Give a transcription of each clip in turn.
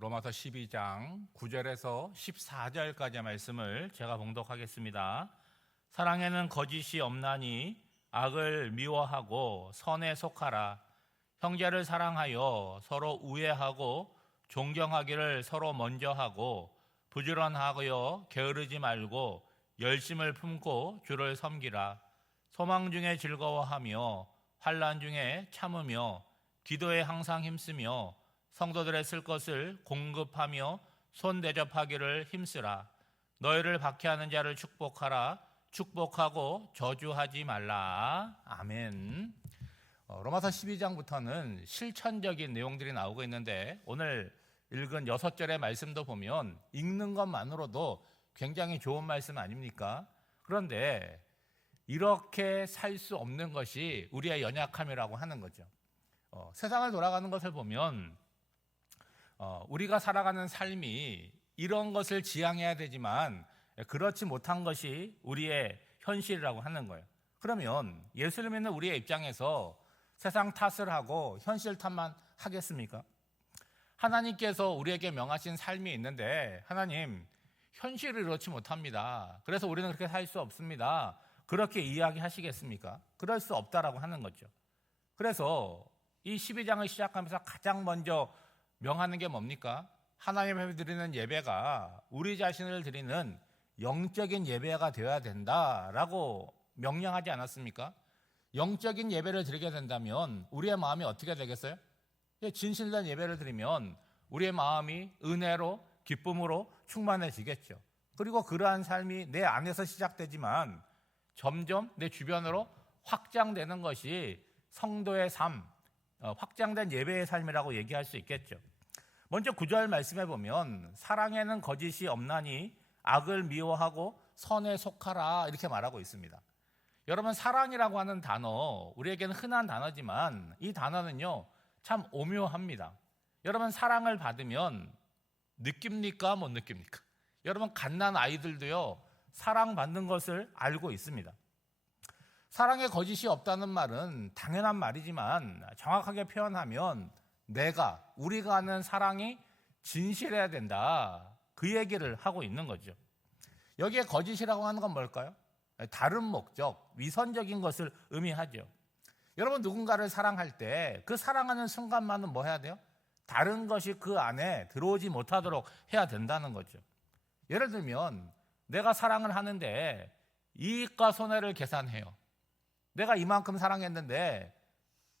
로마서 12장 9절에서 14절까지의 말씀을 제가 봉독하겠습니다. 사랑에는 거짓이 없나니 악을 미워하고 선에 속하라. 형제를 사랑하여 서로 우애하고 존경하기를 서로 먼저 하고 부지런하여 게으르지 말고 열심을 품고 주를 섬기라. 소망 중에 즐거워하며 환난 중에 참으며 기도에 항상 힘쓰며 성도들의 쓸 것을 공급하며 손 대접하기를 힘쓰라. 너희를 박해하는 자를 축복하라. 축복하고 저주하지 말라. 아멘. 로마서 12장부터는 실천적인 내용들이 나오고 있는데 오늘 읽은 6절의 말씀도 보면 읽는 것만으로도 굉장히 좋은 말씀 아닙니까? 그런데 이렇게 살 수 없는 것이 우리의 연약함이라고 하는 거죠. 세상을 돌아가는 것을 보면 우리가 살아가는 삶이 이런 것을 지향해야 되지만 그렇지 못한 것이 우리의 현실이라고 하는 거예요. 그러면 예수를 믿는 우리의 입장에서 세상 탓을 하고 현실 탓만 하겠습니까? 하나님께서 우리에게 명하신 삶이 있는데 하나님, 현실을 이렇지 못합니다. 그래서 우리는 그렇게 살 수 없습니다. 그렇게 이야기하시겠습니까? 그럴 수 없다라고 하는 거죠. 그래서 이 12장을 시작하면서 가장 먼저 명하는 게 뭡니까? 하나님 앞에 드리는 예배가 우리 자신을 드리는 영적인 예배가 되어야 된다라고 명령하지 않았습니까? 영적인 예배를 드리게 된다면 우리의 마음이 어떻게 되겠어요? 진실된 예배를 드리면 우리의 마음이 은혜로 기쁨으로 충만해지겠죠. 그리고 그러한 삶이 내 안에서 시작되지만 점점 내 주변으로 확장되는 것이 성도의 삶, 확장된 예배의 삶이라고 얘기할 수 있겠죠. 먼저 9절 말씀해 보면 사랑에는 거짓이 없나니 악을 미워하고 선에 속하라 이렇게 말하고 있습니다. 여러분, 사랑이라고 하는 단어, 우리에게는 흔한 단어지만 이 단어는요 참 오묘합니다. 여러분, 사랑을 받으면 느낍니까? 못 느낍니까? 여러분, 갓난 아이들도요 사랑받는 것을 알고 있습니다. 사랑에 거짓이 없다는 말은 당연한 말이지만 정확하게 표현하면 우리가 하는 사랑이 진실해야 된다, 그 얘기를 하고 있는 거죠. 여기에 거짓이라고 하는 건 뭘까요? 다른 목적, 위선적인 것을 의미하죠. 여러분, 누군가를 사랑할 때 그 사랑하는 순간만은 뭐 해야 돼요? 다른 것이 그 안에 들어오지 못하도록 해야 된다는 거죠. 예를 들면 내가 사랑을 하는데 이익과 손해를 계산해요. 내가 이만큼 사랑했는데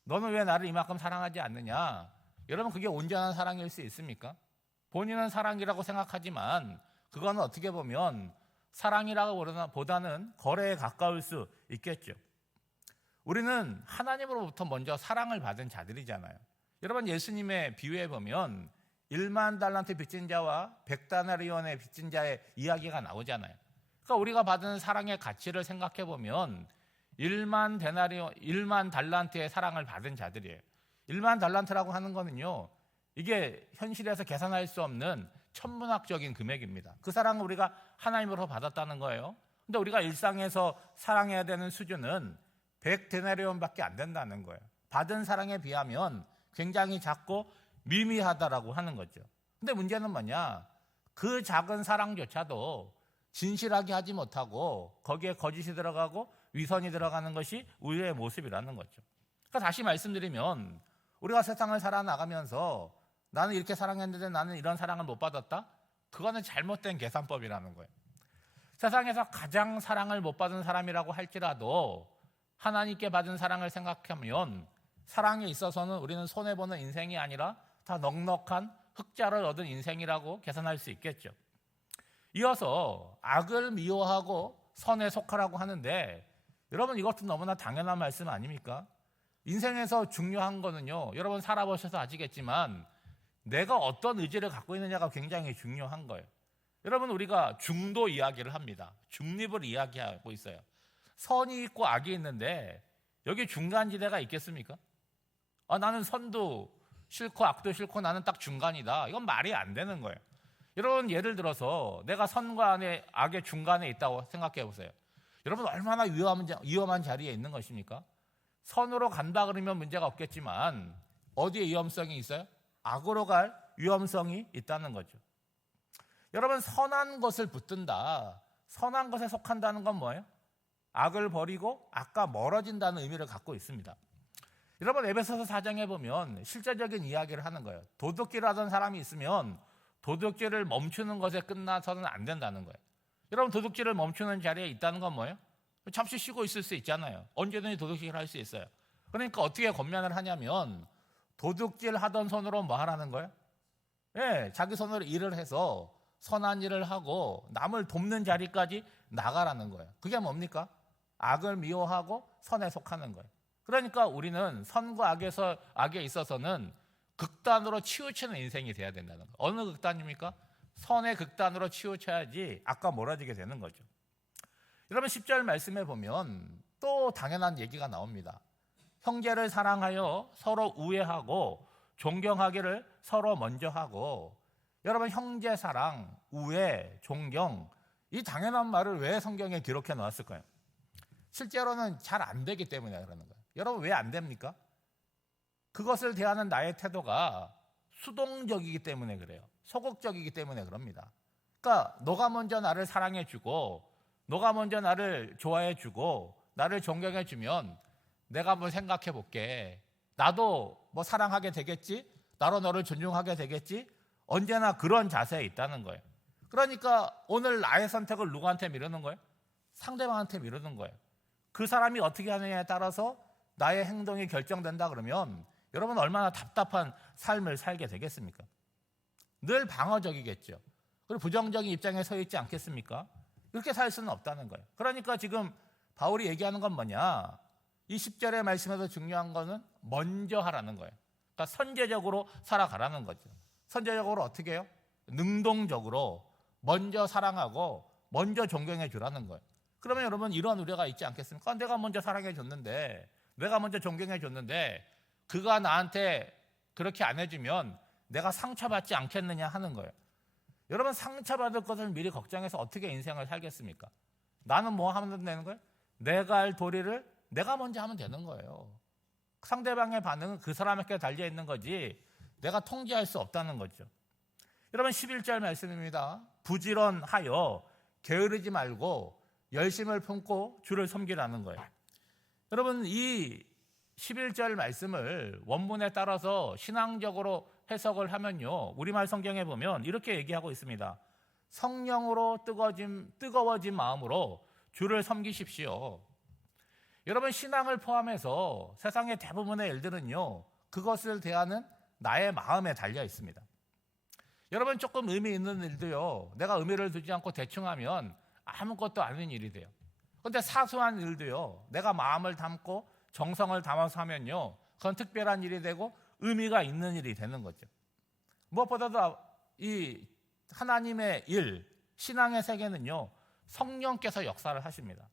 너는 왜 나를 이만큼 사랑하지 않느냐? 여러분, 그게 온전한 사랑일 수 있습니까? 본인은 사랑이라고 생각하지만 그거는 어떻게 보면 사랑이라고 보다는 거래에 가까울 수 있겠죠. 우리는 하나님으로부터 먼저 사랑을 받은 자들이잖아요. 여러분, 예수님의 비유에 보면 1만 달란트 빚진 자와 100다나리온의 빚진 자의 이야기가 나오잖아요. 그러니까 우리가 받은 사랑의 가치를 생각해 보면 1만 달란트의 사랑을 받은 자들이에요. 1만 달란트라고 하는 거는요, 이게 현실에서 계산할 수 없는 천문학적인 금액입니다. 그 사랑을 우리가 하나님으로 받았다는 거예요. 근데 우리가 일상에서 사랑해야 되는 수준은 100데나리온밖에 안 된다는 거예요. 받은 사랑에 비하면 굉장히 작고 미미하다라고 하는 거죠. 근데 문제는 뭐냐? 그 작은 사랑조차도 진실하게 하지 못하고 거기에 거짓이 들어가고 위선이 들어가는 것이 우리의 모습이라는 거죠. 그러니까 다시 말씀드리면 우리가 세상을 살아나가면서 나는 이렇게 사랑했는데 나는 이런 사랑을 못 받았다? 그거는 잘못된 계산법이라는 거예요. 세상에서 가장 사랑을 못 받은 사람이라고 할지라도 하나님께 받은 사랑을 생각하면 사랑에 있어서는 우리는 손해보는 인생이 아니라 다 넉넉한 흑자를 얻은 인생이라고 계산할 수 있겠죠. 이어서 악을 미워하고 선에 속하라고 하는데 여러분, 이것도 너무나 당연한 말씀 아닙니까? 인생에서 중요한 거는요, 여러분 살아보셔서 아시겠지만 내가 어떤 의지를 갖고 있느냐가 굉장히 중요한 거예요. 여러분, 우리가 중도 이야기를 합니다. 중립을 이야기하고 있어요. 선이 있고 악이 있는데 여기 중간지대가 있겠습니까? 나는 선도 싫고 악도 싫고 나는 딱 중간이다. 이건 말이 안 되는 거예요. 여러분, 예를 들어서 내가 선과 악의 중간에 있다고 생각해 보세요. 여러분, 얼마나 위험한 자리에 있는 것입니까? 선으로 간다 그러면 문제가 없겠지만 어디에 위험성이 있어요? 악으로 갈 위험성이 있다는 거죠. 여러분, 선한 것을 붙든다, 선한 것에 속한다는 건 뭐예요? 악을 버리고 악과 멀어진다는 의미를 갖고 있습니다. 여러분, 에베소서 4장에 보면 실제적인 이야기를 하는 거예요. 도둑질을 하던 사람이 있으면 도둑질을 멈추는 것에 끝나서는 안 된다는 거예요. 여러분, 도둑질을 멈추는 자리에 있다는 건 뭐예요? 잠시 쉬고 있을 수 있잖아요. 언제든지 도둑질을 할 수 있어요. 그러니까 어떻게 권면을 하냐면 도둑질 하던 손으로 뭐 하라는 거예요? 자기 손으로 일을 해서 선한 일을 하고 남을 돕는 자리까지 나가라는 거예요. 그게 뭡니까? 악을 미워하고 선에 속하는 거예요. 그러니까 우리는 선과 악에 있어서는 극단으로 치우치는 인생이 돼야 된다는 거예요. 어느 극단입니까? 선의 극단으로 치우쳐야지 악과 멀어지게 되는 거죠. 여러분, 10절 말씀에 보면 또 당연한 얘기가 나옵니다. 형제를 사랑하여 서로 우애하고 존경하기를 서로 먼저 하고. 여러분, 형제 사랑, 우애, 존경, 이 당연한 말을 왜 성경에 기록해 놓았을까요? 실제로는 잘 안 되기 때문에 그러는 거예요. 여러분, 왜 안 됩니까? 그것을 대하는 나의 태도가 수동적이기 때문에 그래요. 소극적이기 때문에 그럽니다. 그러니까 너가 먼저 나를 사랑해주고 너가 먼저 나를 좋아해주고 나를 존경해주면 내가 한번 생각해 볼게. 나도 뭐 사랑하게 되겠지? 나로 너를 존중하게 되겠지? 언제나 그런 자세에 있다는 거예요. 그러니까 오늘 나의 선택을 누구한테 미루는 거예요? 상대방한테 미루는 거예요. 그 사람이 어떻게 하느냐에 따라서 나의 행동이 결정된다 그러면 여러분 얼마나 답답한 삶을 살게 되겠습니까? 늘 방어적이겠죠. 그리고 부정적인 입장에 서 있지 않겠습니까? 이렇게 살 수는 없다는 거예요. 그러니까 지금 바울이 얘기하는 건 뭐냐? 이 10절의 말씀에서 중요한 거는 먼저 하라는 거예요. 그러니까 선제적으로 살아가라는 거죠. 선제적으로 어떻게 해요? 능동적으로 먼저 사랑하고 먼저 존경해 주라는 거예요. 그러면 여러분 이런 우려가 있지 않겠습니까? 내가 먼저 사랑해 줬는데, 내가 먼저 존경해 줬는데 그가 나한테 그렇게 안 해주면 내가 상처받지 않겠느냐 하는 거예요. 여러분, 상처받을 것을 미리 걱정해서 어떻게 인생을 살겠습니까? 나는 뭐 하면 되는 거예요? 내가 할 도리를 내가 먼저 하면 되는 거예요. 상대방의 반응은 그 사람에게 달려있는 거지 내가 통제할 수 없다는 거죠. 여러분, 11절 말씀입니다. 부지런하여 게으르지 말고 열심을 품고 주를 섬기라는 거예요. 여러분, 이 11절 말씀을 원문에 따라서 신앙적으로 해석을 하면요, 우리말 성경에 보면 이렇게 얘기하고 있습니다. 성령으로 뜨거워진 마음으로 주를 섬기십시오. 여러분, 신앙을 포함해서 세상의 대부분의 일들은요, 그것을 대하는 나의 마음에 달려 있습니다. 여러분, 조금 의미 있는 일도요, 내가 의미를 두지 않고 대충 하면 아무것도 아닌 일이 돼요. 그런데 사소한 일도요, 내가 마음을 담고 정성을 담아서 하면요, 그건 특별한 일이 되고 의미가 있는 일이 되는 거죠. 무엇보다도 이 하나님의 일, 신앙의 세계는요, 성령께서 역사를 하십니다.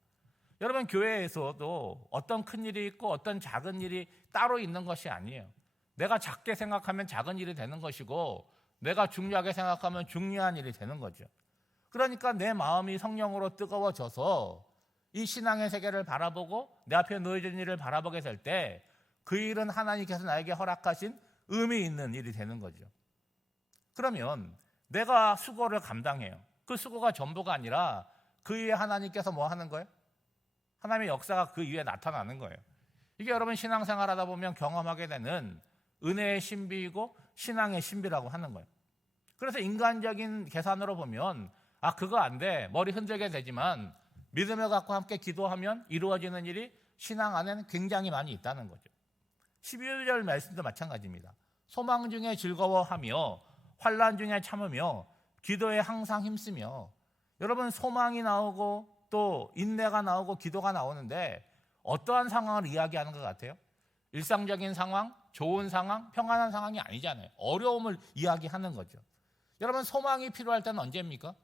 여러분, 교회에서도 어떤 큰 일이 있고 어떤 작은 일이 따로 있는 것이 아니에요. 내가 작게 생각하면 작은 일이 되는 것이고 내가 중요하게 생각하면 중요한 일이 되는 거죠. 그러니까 내 마음이 성령으로 뜨거워져서 이 신앙의 세계를 바라보고 내 앞에 놓여진 일을 바라보게 될 때 그 일은 하나님께서 나에게 허락하신 의미 있는 일이 되는 거죠. 그러면 내가 수고를 감당해요. 그 수고가 전부가 아니라 그 위에 하나님께서 뭐 하는 거예요? 하나님의 역사가 그 위에 나타나는 거예요. 이게 여러분 신앙생활 하다 보면 경험하게 되는 은혜의 신비이고 신앙의 신비라고 하는 거예요. 그래서 인간적인 계산으로 보면 그거 안 돼, 머리 흔들게 되지만 믿음을 갖고 함께 기도하면 이루어지는 일이 신앙 안에는 굉장히 많이 있다는 거죠. 12절 말씀도 마찬가지입니다. 소망 중에 즐거워하며 환난 중에 참으며 기도에 항상 힘쓰며. 여러분, 소망이 나오고 또 인내가 나오고 기도가 나오는데 어떠한 상황을 이야기하는 것 같아요? 일상적인 상황, 좋은 상황, 평안한 상황이 아니잖아요. 어려움을 이야기하는 거죠. 여러분, 소망이 필요할 때는 언제입니까?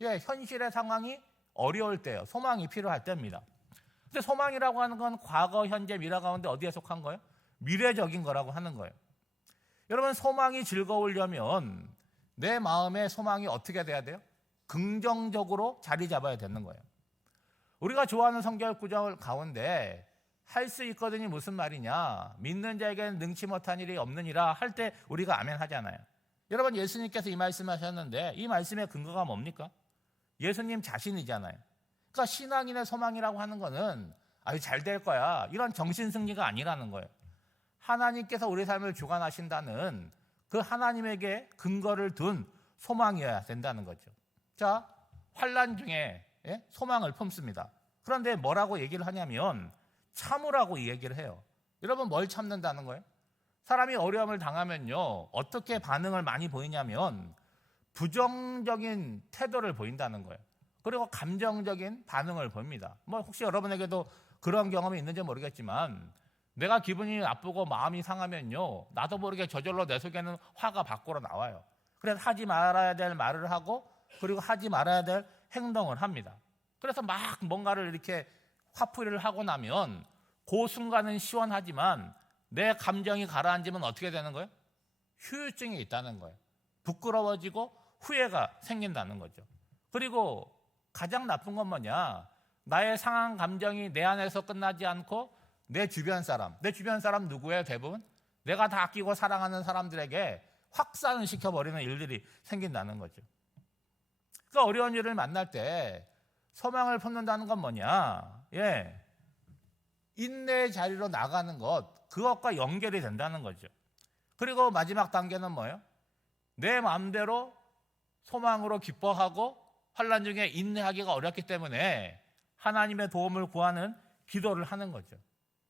현실의 상황이 어려울 때요. 소망이 필요할 때입니다. 근데 소망이라고 하는 건 과거, 현재, 미래 가운데 어디에 속한 거예요? 미래적인 거라고 하는 거예요. 여러분, 소망이 즐거우려면 내 마음의 소망이 어떻게 돼야 돼요? 긍정적으로 자리 잡아야 되는 거예요. 우리가 좋아하는 성경 구절 가운데 할 수 있거든이 무슨 말이냐? 믿는 자에게는 능치 못한 일이 없느니라 할 때 우리가 아멘 하잖아요. 여러분, 예수님께서 이 말씀하셨는데 이 말씀의 근거가 뭡니까? 예수님 자신이잖아요. 그러니까 신앙인의 소망이라고 하는 거는 아주 잘 될 거야, 이런 정신승리가 아니라는 거예요. 하나님께서 우리 삶을 주관하신다는 그 하나님에게 근거를 둔 소망이어야 된다는 거죠. 자, 환난 중에 소망을 품습니다. 그런데 뭐라고 얘기를 하냐면 참으라고 이 얘기를 해요. 여러분, 뭘 참는다는 거예요? 사람이 어려움을 당하면요, 어떻게 반응을 많이 보이냐면 부정적인 태도를 보인다는 거예요. 그리고 감정적인 반응을 보입니다. 뭐 혹시 여러분에게도 그런 경험이 있는지 모르겠지만 내가 기분이 나쁘고 마음이 상하면요, 나도 모르게 저절로 내 속에는 화가 밖으로 나와요. 그래서 하지 말아야 될 말을 하고 그리고 하지 말아야 될 행동을 합니다. 그래서 막 뭔가를 이렇게 화풀이를 하고 나면 그 순간은 시원하지만 내 감정이 가라앉으면 어떻게 되는 거예요? 후유증이 있다는 거예요. 부끄러워지고 후회가 생긴다는 거죠. 그리고 가장 나쁜 건 뭐냐? 나의 상한 감정이 내 안에서 끝나지 않고 내 주변 사람 누구예요? 대부분 내가 다 아끼고 사랑하는 사람들에게 확산을 시켜버리는 일들이 생긴다는 거죠. 그러니까 어려운 일을 만날 때 소망을 품는다는 건 뭐냐? 인내의 자리로 나가는 것, 그것과 연결이 된다는 거죠. 그리고 마지막 단계는 뭐예요? 내 마음대로 소망으로 기뻐하고 환난 중에 인내하기가 어렵기 때문에 하나님의 도움을 구하는 기도를 하는 거죠.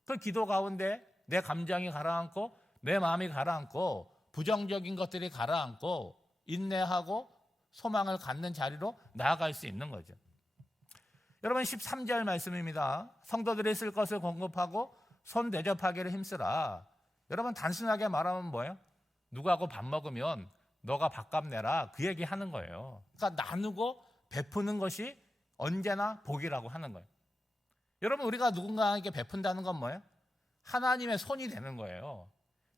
그 기도 가운데 내 감정이 가라앉고 내 마음이 가라앉고 부정적인 것들이 가라앉고 인내하고 소망을 갖는 자리로 나아갈 수 있는 거죠. 여러분, 13절 말씀입니다. 성도들이 쓸 것을 공급하고 손 대접하기를 힘쓰라. 여러분, 단순하게 말하면 뭐예요? 누구하고 밥 먹으면 너가 밥값 내라, 그 얘기 하는 거예요. 그러니까 나누고 베푸는 것이 언제나 복이라고 하는 거예요. 여러분, 우리가 누군가에게 베푼다는 건 뭐예요? 하나님의 손이 되는 거예요.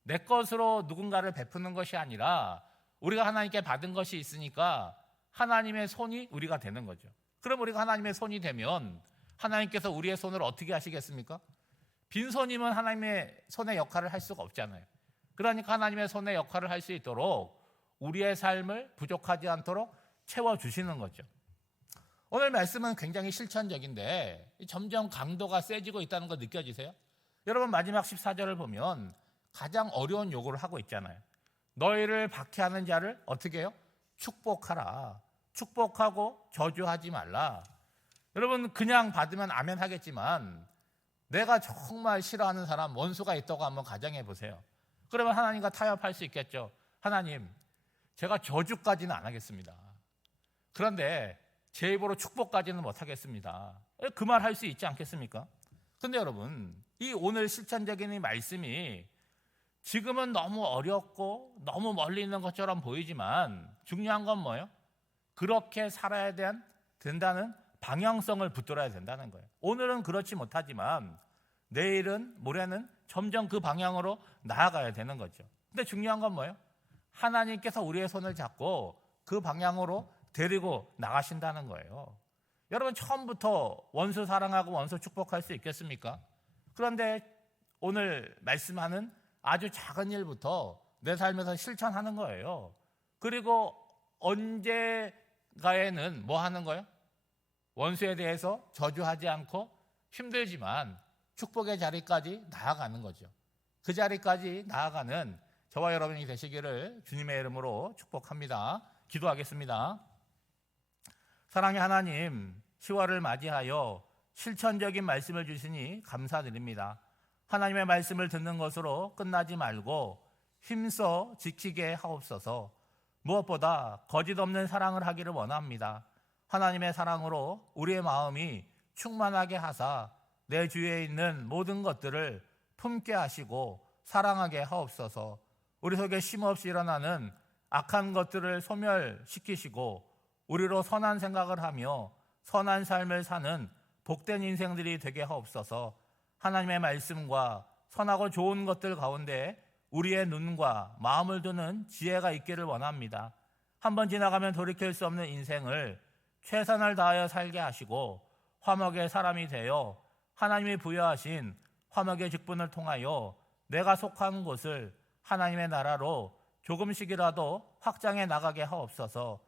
내 것으로 누군가를 베푸는 것이 아니라 우리가 하나님께 받은 것이 있으니까 하나님의 손이 우리가 되는 거죠. 그럼 우리가 하나님의 손이 되면 하나님께서 우리의 손을 어떻게 하시겠습니까? 빈손이면 하나님의 손의 역할을 할 수가 없잖아요. 그러니까 하나님의 손의 역할을 할 수 있도록 우리의 삶을 부족하지 않도록 채워주시는 거죠. 오늘 말씀은 굉장히 실천적인데 점점 강도가 세지고 있다는 거 느껴지세요? 여러분, 마지막 14절을 보면 가장 어려운 요구를 하고 있잖아요. 너희를 박해하는 자를 어떻게 해요? 축복하라. 축복하고 저주하지 말라. 여러분, 그냥 받으면 아멘 하겠지만 내가 정말 싫어하는 사람, 원수가 있다고 한번 가정해 보세요. 그러면 하나님과 타협할 수 있겠죠. 하나님, 제가 저주까지는 안 하겠습니다. 그런데 제 입으로 축복까지는 못 하겠습니다. 그 말 할 수 있지 않겠습니까? 그런데 여러분, 이 오늘 실천적인 이 말씀이 지금은 너무 어렵고 너무 멀리 있는 것처럼 보이지만 중요한 건 뭐예요? 그렇게 살아야 된다는 방향성을 붙들어야 된다는 거예요. 오늘은 그렇지 못하지만 내일은, 모레는 점점 그 방향으로 나아가야 되는 거죠. 근데 중요한 건 뭐예요? 하나님께서 우리의 손을 잡고 그 방향으로 데리고 나가신다는 거예요. 여러분, 처음부터 원수 사랑하고 원수 축복할 수 있겠습니까? 그런데 오늘 말씀하는 아주 작은 일부터 내 삶에서 실천하는 거예요. 그리고 언제가에는 뭐 하는 거예요? 원수에 대해서 저주하지 않고 힘들지만 축복의 자리까지 나아가는 거죠. 그 자리까지 나아가는 저와 여러분이 되시기를 주님의 이름으로 축복합니다. 기도하겠습니다. 사랑의 하나님, 10월을 맞이하여 실천적인 말씀을 주시니 감사드립니다. 하나님의 말씀을 듣는 것으로 끝나지 말고 힘써 지키게 하옵소서. 무엇보다 거짓 없는 사랑을 하기를 원합니다. 하나님의 사랑으로 우리의 마음이 충만하게 하사 내 주위에 있는 모든 것들을 품게 하시고 사랑하게 하옵소서. 우리 속에 쉼없이 일어나는 악한 것들을 소멸시키시고 우리로 선한 생각을 하며 선한 삶을 사는 복된 인생들이 되게 하옵소서. 하나님의 말씀과 선하고 좋은 것들 가운데 우리의 눈과 마음을 두는 지혜가 있기를 원합니다. 한번 지나가면 돌이킬 수 없는 인생을 최선을 다하여 살게 하시고 화목의 사람이 되어 하나님이 부여하신 화목의 직분을 통하여 내가 속한 곳을 하나님의 나라로 조금씩이라도 확장해 나가게 하옵소서.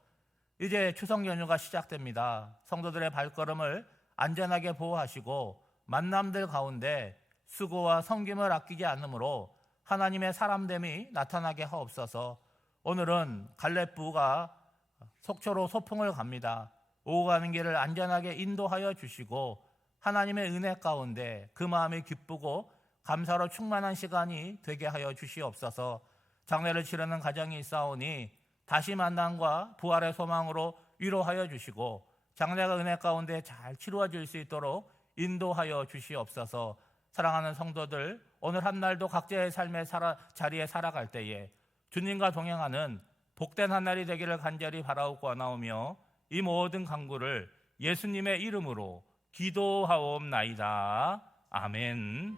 이제 추석 연휴가 시작됩니다. 성도들의 발걸음을 안전하게 보호하시고 만남들 가운데 수고와 섬김을 아끼지 않으므로 하나님의 사람됨이 나타나게 하옵소서. 오늘은 갈렙부가 속초로 소풍을 갑니다. 오고 가는 길을 안전하게 인도하여 주시고 하나님의 은혜 가운데 그 마음이 기쁘고 감사로 충만한 시간이 되게 하여 주시옵소서. 장례를 치르는 가정이 있사오니 다시 만남과 부활의 소망으로 위로하여 주시고 장례가 은혜 가운데 잘 치루어질 수 있도록 인도하여 주시옵소서. 사랑하는 성도들, 오늘 한 날도 각자의 삶의 자리에 살아갈 때에 주님과 동행하는 복된 한 날이 되기를 간절히 바라옵고 나오며 이 모든 간구를 예수님의 이름으로 기도하옵나이다. 아멘.